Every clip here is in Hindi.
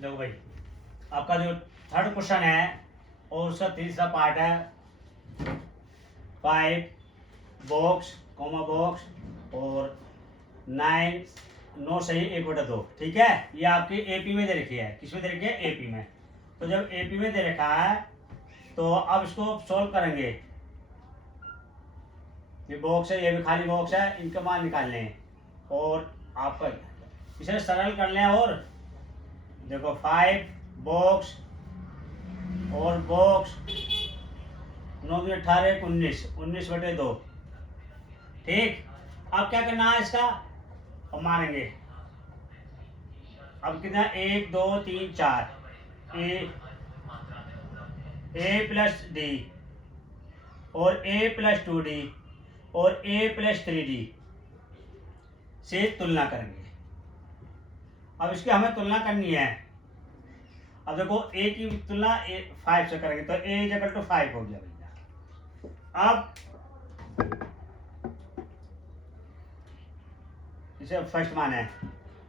देखो भाई, आपका जो थर्ड क्वेश्चन है और उसका तीसरा पार्ट है 5 बॉक्स कॉमा बॉक्स और 9 सही 1/2। ठीक है, ये आपकी एपी में दे रखी है। किस में दे रखी है? एपी में। तो जब एपी में दे रखा है तो अब इसको सॉल्व करेंगे। ये बॉक्स है, ये भी खाली बॉक्स है, इनका मान निकालने हैं और आपका इसे सरल कर लें। और देखो 5 बॉक्स और बॉक्स 9 में 18 19 19/2। ठीक, अब क्या करना है इसका? अब मानेंगे। अब कितना? 1 2 3 4 ए प्लस डी और ए प्लस 2 डी और ए प्लस 3 डी से तुलना करेंगे। अब इसकी हमें तुलना करनी है। अब देखो ए की तुलना 5 से करेंगे तो ए इज इक्वल टू 5 हो गया भैया। अब इसे फर्स्ट मान है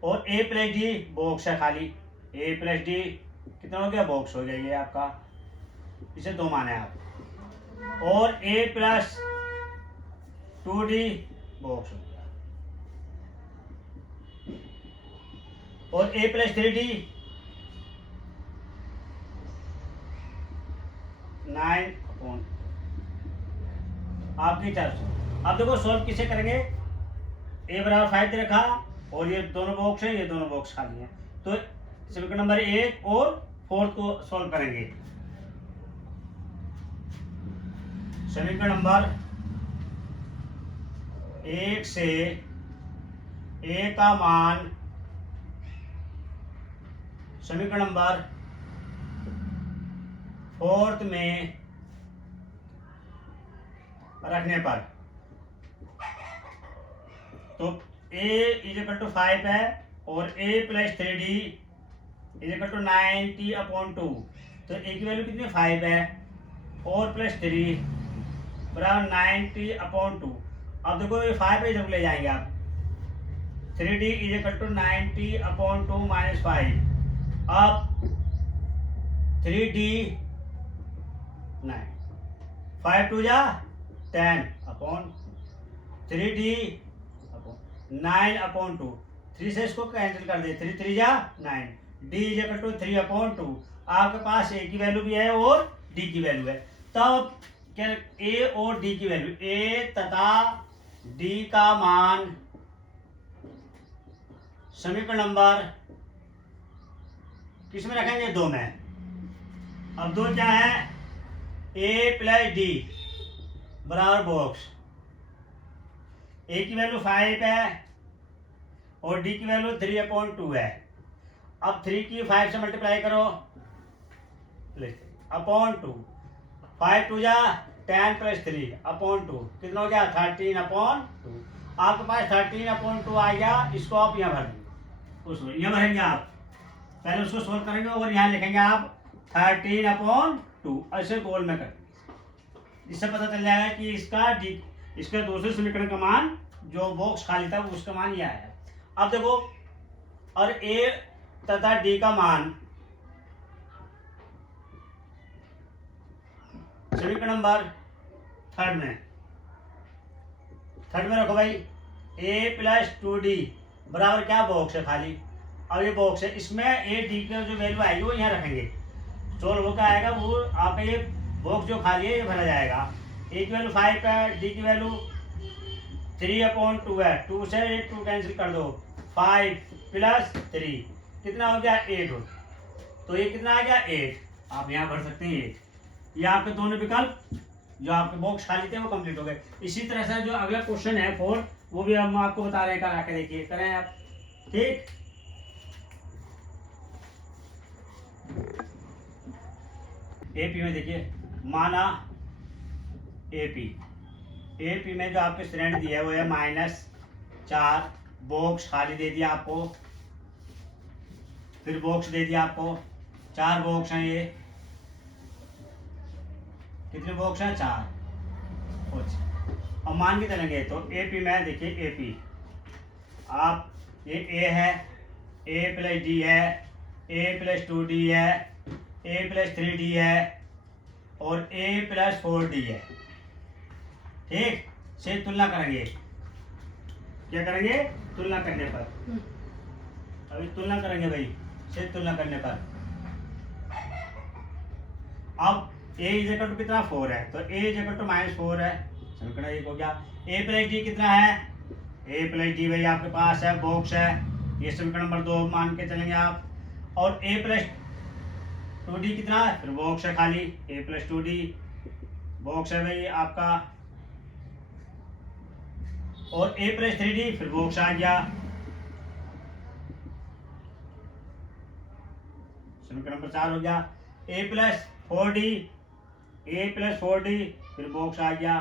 और ए प्लस डी बॉक्स है खाली। ए प्लस डी कितना हो गया? बॉक्स हो गया ये आपका। इसे 2 मान है आप। और ए प्लस 2 डी बॉक्स हो गया और ए प्लस 3 डी 9 अपॉन आपकी तरफ से। अब देखो सॉल्व किसे करेंगे? ए बराबर 5 दे रखा और ये दोनों बॉक्स है, ये दोनों बॉक्स खाली है। तो समीकरण नंबर 1 और 4 को सॉल्व करेंगे। समीकरण नंबर 1 से ए का मान समीकरण नंबर 4 में रखने पर तो a इज इक्वल टू 5 है और a plus 3d is equal to 90/2। तो a की वैल्यू कितनी? 5 है और प्लस 3 बराबर 90/2। अब देखो ये 5 इधर ले जाएंगे आप। 3d is equal to 90/2 minus 5। अब 3d 9 5 2 जा 10/3d 9/2। 3 से इसको कैंसिल कर दे, 3 3 जा 9। d is equal to 3/2। आपके पास a की वैल्यू भी है और d की वैल्यू है। तब क्या a और d की वैल्यू, a तथा d का मान समीकरण नंबर किस में रखेंगे? 2 में। अब 2 क्या है? a प्लस डी बराबर बॉक्स। a की वैल्यू 5 है और d की वैल्यू 3/2 है। अब 3 की 5 से मल्टीप्लाई करो अपॉन 2। 5 2 जा 10 प्लस 3/2 कितना हो गया? 13/2। आपके पास 13/2 आ गया। इसको आप यहाँ भर देंगे, उसको यहाँ भरेंगे आप। पहले उसको सोल्व करेंगे और यहाँ लिखेंगे आप 13/2 ऐसे गोल में करेंगे। इससे पता चल जाएगा कि इसका दूसरे समीकरण का मान जो बॉक्स खाली था उसका मान यह आया। अब देखो, और a तथा d का मान समीकरण नंबर थर्ड में रखो भाई। a प्लस 2d बराबर क्या? बॉक्स है खाली। अब ये बॉक्स है, इसमें a d का जो वैल्यू आएगी वो यहाँ रखेंगे। सोल्व होकर आएगा वो आपका ये बॉक्स जो खाली है ये भरा जाएगा। a की वैल्यू 5 है, d की वैल्यू 3/2 है। 2 से 2 कैंसिल कर दो। 5 प्लस 3 कितना हो गया? 8 हो। तो ये कितना आ गया? 8। आप यहाँ भर सकते हैं 8। ये आपके दोनों विकल्प जो आपके बॉक्स खाली थे वो कंप्लीट हो गए। इसी तरह से जो अगला क्वेश्चन है 4 वो भी हम आपको बता रहे हैं, कल आके देखिए करें आप। ठीक, एपी में देखिए, माना एपी में जो आपके श्रेणी दी है वो है -4। बॉक्स खाली दे दिया आपको, फिर बॉक्स दे दिया आपको। 4 बॉक्स हैं ये। कितने बॉक्स हैं? 4। अब मान के चलेंगे तो एपी में देखिए, एपी आप ये ए है, a प्लस डी है, ए प्लस 2d है, ए प्लस 3d है और ए प्लस 4d है। ठीक, से तुलना करेंगे। क्या करेंगे? तुलना करने पर। अभी तुलना करेंगे भाई, से तुलना करने पर। अब a इज इक्वल टू कितना 4 है, तो a इज इक्वल टू -4 है। समीकरण एक हो गया। a प्लस डी कितना है? a प्लस डी भाई आपके पास है, बॉक्स है, ये समीकरण नंबर 2 मान के चलेंगे आप। और a प्लस 2d कितना है? फिर बॉक्स है खाली, a प्लस 2d बॉक्स है भाई आपका। और a प्लस 3d फिर बॉक्स आ गया। समीकरण नंबर 4 हो गया। a plus 4d, a plus 4d फिर बॉक्स आ गया।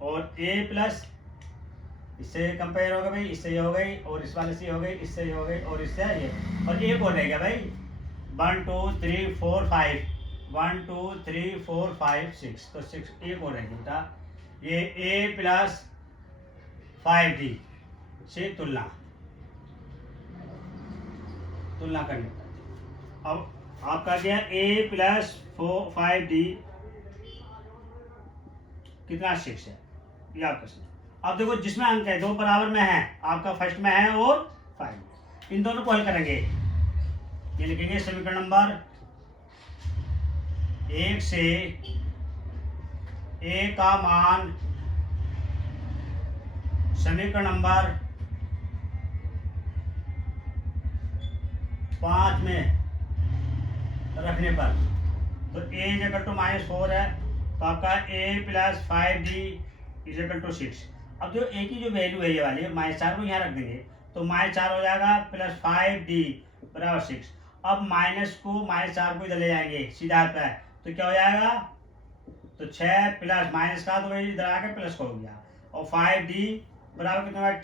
और a प्लस, इससे कंपेयर होगा भाई, इससे ये हो गई और इस वाले से ये हो गई, इससे ये हो गई और इससे ये। और एक और रहेगा भाई, 1 2 3 4 5, 1 2 3 4 5 6, तो 6 एक और रहेगी बेटा। ये a प्लस 5d से तुलना करने पर। अब आपका क्या, a प्लस 5d कितना 6 है, ये आपका सही। अब देखो जिसमें अंक है, दो बराबर में है, आपका फर्स्ट में है और 5, इन दोनों को हल करेंगे। ये लिखेंगे समीकरण नंबर 1 से a का मान समीकरण नंबर 5 में रखने पर, तो a इज इक्वल टू -4 है, तो आपका a plus 5d is equal to 6। अब जो a की जो वैल्यू है ये वाली, -4 को यहाँ रख देंगे, तो -4 हो जाएगा प्लस 5d बराबर 6। अब माइनस को -4 को इधर ले जाएंगे सीधा हाथ पे, तो क्या हो जाएगा, तो 6 प्लस माइनस का तो वही इधर आके प्लस का हो गया, और 5d बराबर कितना है,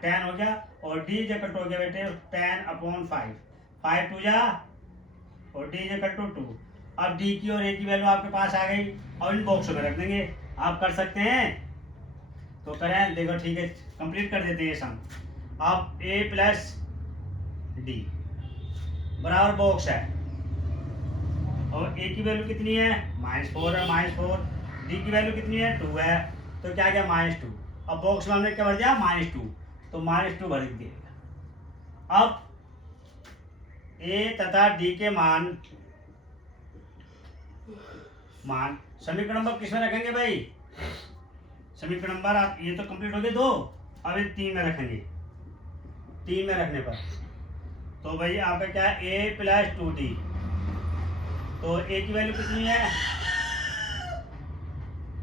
10 हो गया, और d इज इक्वल टू हो गया बेटे 10/5, 5 2 जा और d इज इक्वल टू 2। अब d की और a की वैल्यू आपके पास आ गई, और इन बॉक्सों में रख देंगे। आप कर सकते हैं तो करें, देखो ठीक है, कंप्लीट कर देते हैं सम। अब a प्लस डी बराबर बॉक्स है, और a की वैल्यू कितनी है, -4 है, -4, d की वैल्यू कितनी है, 2 है, तो क्या गया -2। अब बॉक्स में हमने क्या भर दिया, -2, तो -2 भर दिया। अब a तथा d के मान समीकरण नंबर किस में रखेंगे भाई, समीकरण नंबर आप, ये तो कंप्लीट हो गए 2, अब ये 3 में रखेंगे। 3 में रखने पर तो भाई आपका क्या है, a प्लस 2d, तो a की वैल्यू कितनी है,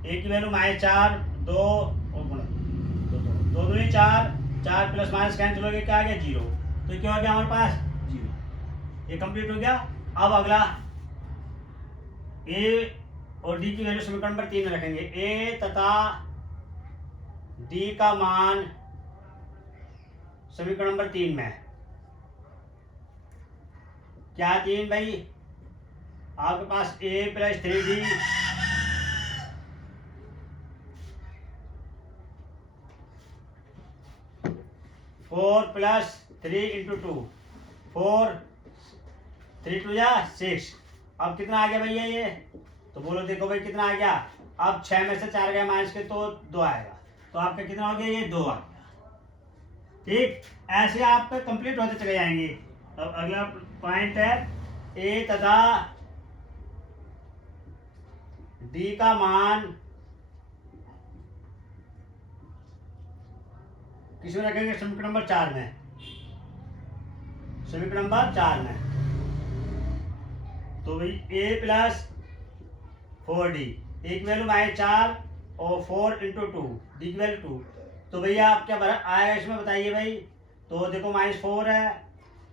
a की वैल्यू -4, 2 और 2 दूनी 4, 4 प्लस माइनस कैंसिल हो गया, क्या आ गया 0, तो क्या हो गया हमारे पास 0। ये कंप्लीट हो गया। अब अगला a और d की वैल्यू समीकरण नंबर 3 में रखेंगे। a तथा d का मान समीकरण नंबर 3 में क्या 3 भाई, आपके पास a plus 3d four plus 3 into 2, 4 3 2 6। अब कितना आ गया भैया ये, तो बोलो देखो भाई कितना आ गया। अब 6 में से 4 गया माइनस के, तो 2 आएगा, तो आपका कितना हो गया, ये 2 आ गया। ठीक, ऐसे आपके कंप्लीट होते चले जाएंगे। अब अगला पॉइंट है, a तथा d का मान किस में रखेंगे, समीकरण नंबर 4 में, समीकरण नंबर 4 में। तो भाई a प्लस 4d, a की वैल्यू -4 और 4 इंटू 2, d की वैल्यू 2, तो भैया आप क्या आएगा इसमें बताइए भाई। तो देखो -4 है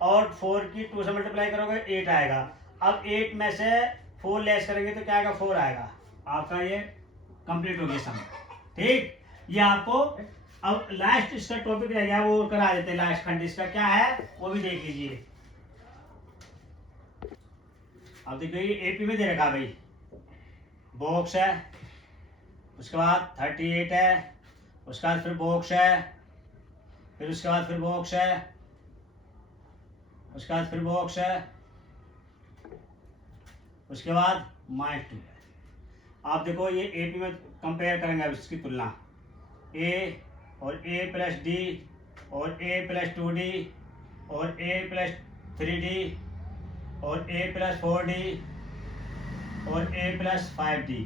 और 4 की 2 से मल्टीप्लाई करोगे 8 आएगा। अब 8 में से 4 लेस करेंगे तो क्या आएगा, 4 आएगा। आपका ये कंप्लीट हो गया सम। ठीक, ये आपको अब लास्ट इसका टॉपिक रह गया, वो करा देते हैं। लास्ट खंड इसका क्या है वो भी देख लीजिए। अब देखिए ये एपी में दे रखा भाई, बॉक्स है, उसके बाद 38 है, उसके बाद फिर बॉक्स है, फिर उसके बाद फिर बॉक्स है, उसके बाद फिर बॉक्स है, उसके बाद -2 है। आप देखो ये ए पी में कंपेयर करेंगे अब इसकी तुलना, ए और ए प्लस डी और ए प्लस 2d और ए प्लस 3d और ए प्लस 4d और ए प्लस 5d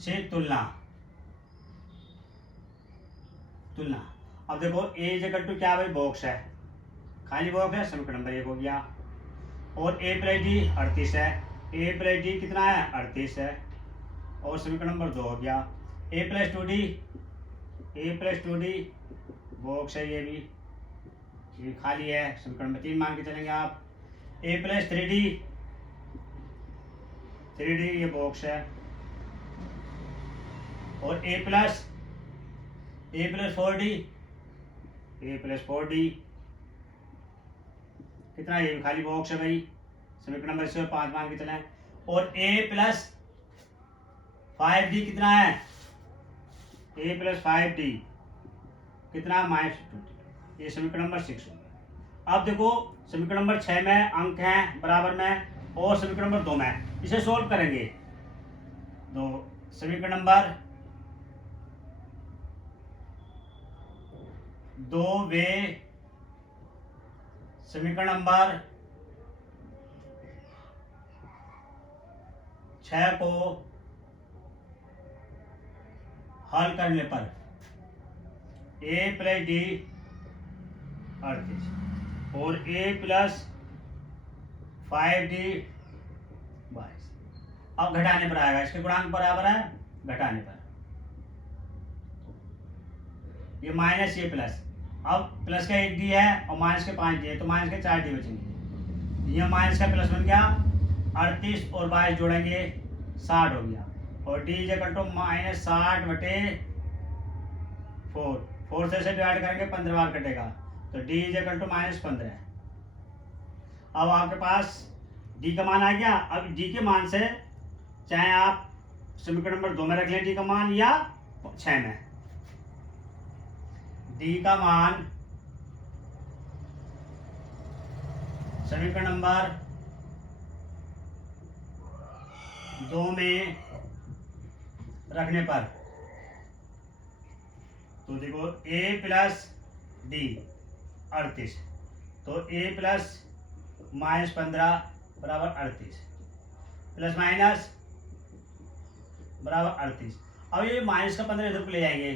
से तुलना। तुलना अब देखो ए जगह टू क्या भाई बॉक्स है, खाली बॉक्स है, समीकरण नंबर 1 हो गया। और ए प्लस डी 38 है, ए प्लस डी कितना है 38 है, और समीकरण नंबर 2 हो गया। ए प्लस 2d, ए प्लस 2d बॉक्स है, ये खाली है, समीकरण नंबर 3 मान के चलेंगे आप। ए प्लस 3d, 3d ये बॉक्स है, और ए प्लस 4d, ए प्लस 4d कितना, ये खाली बॉक्स है भाई, समीकरण नंबर 5 मान के चलें। और ए प्लस 5d कितना है, ए प्लस 5d कितना -20, ये समीकरण नंबर 6 हो गया। अब देखो समीकरण नंबर 6 में अंक हैं बराबर में, और समीकरण नंबर 2 में, इसे सोल्व करेंगे। तो समीकरण नंबर 2 वे समीकरण नंबर 6 को हल करने पर ए प्लस डी 38 और ए प्लस 5d 22। अब घटाने पर आएगा, इसके गुणांक बराबर है, घटाने पर ये माइनस ये प्लस, अब प्लस का 1d है और माइनस के 5d है, तो माइनस के 4d बचेंगे। ये माइनस का प्लस बन गया 38 और 22 जोड़ेंगे 60 हो गया, और d इक्वल टू -60 बटे 4 से डिवाइड करेंगे 15 बार कटेगा, तो d इक्वल टू -15। अब आपके पास d का मान आ गया। अब d के मान से चाहे आप समीकरण नंबर 2 में रख लें d का मान, या 6 में, d का मान समीकरण नंबर 2 में रखने पर, तो देखो a प्लस डी 38, तो a प्लस -15 बराबर 38 प्लस माइनस बराबर 38। अब ये माइनस का 15 इधर को ले जाएंगे,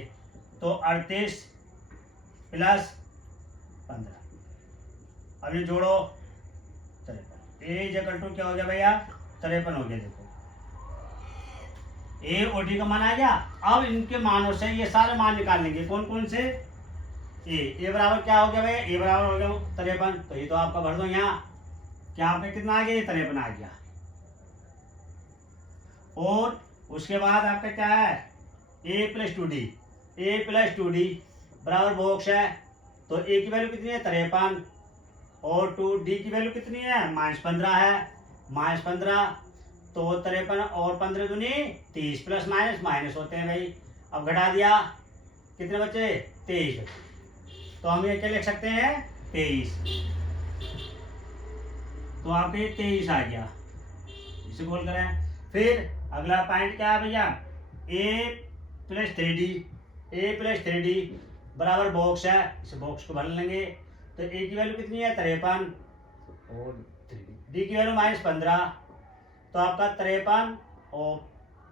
तो 38 प्लस 15, अब ये जोड़ो 53, ए इक्वल टू क्या हो गया भैया 53 हो गया। देखो ए और डी का मान आ गया। अब इनके मानों से ये सारे मान निकाल लेंगे, कौन कौन से, ए बराबर क्या हो गया भैया, ए बराबर हो गया 53, तो ये तो आपका भर दो यहाँ, क्या आपने कितना आ गया, ये 53 आ गया। और उसके बाद आपका क्या है, ए प्लस 2d, ए प्लस 2d बराबर बॉक्स है, तो ए की वैल्यू कितनी है 53, और 2d की वैल्यू कितनी है -15 है, -15, तो 53 और 15 दूनी 30, प्लस माइनस माइनस होते हैं भाई। अब घटा दिया, कितने बचे 23 बचे, तो हम ये क्या लिख सकते हैं 23, तो आपके 23 आ गया, इसे बोल करें। फिर अगला पॉइंट क्या है भैया, ए प्लस 3d बराबर बॉक्स है, इस बॉक्स को भर लेंगे, तो ए की वैल्यू कितनी है 53 और डी की वैल्यू -15, तो आपका 53 और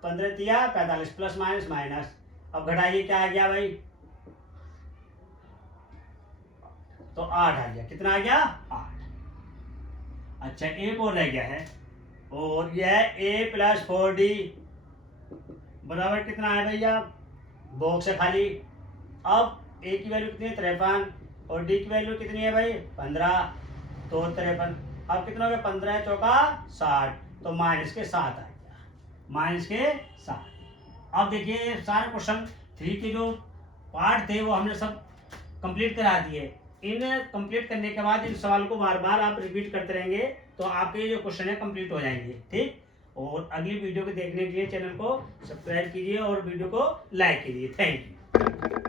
15 दिया 45 प्लस माइनस माइनस। अब घटाइए क्या आ गया भाई, तो 8 आ गया, कितना आ गया 8। अच्छा एक और रह गया है, और यह a प्लस 4d बराबर कितना है भैया, बॉक्स है खाली। अब a की वैल्यू कितनी है 53 और d की वैल्यू कितनी है भाई 15, तो 53, अब कितना हो गया 15 चौका 60, तो माइनस के 7 आ गया, माइनस के 7। अब देखिए सारे क्वेश्चन 3 के जो पार्ट थे वो हमने सब कंप्लीट करा दिए। इन कंप्लीट करने के बाद इन सवाल को बार बार आप रिपीट करते रहेंगे, तो आपके जो क्वेश्चन है कंप्लीट हो जाएंगे, ठीक। और अगली वीडियो को देखने के लिए चैनल को सब्सक्राइब कीजिए और वीडियो को लाइक कीजिए। Thank you.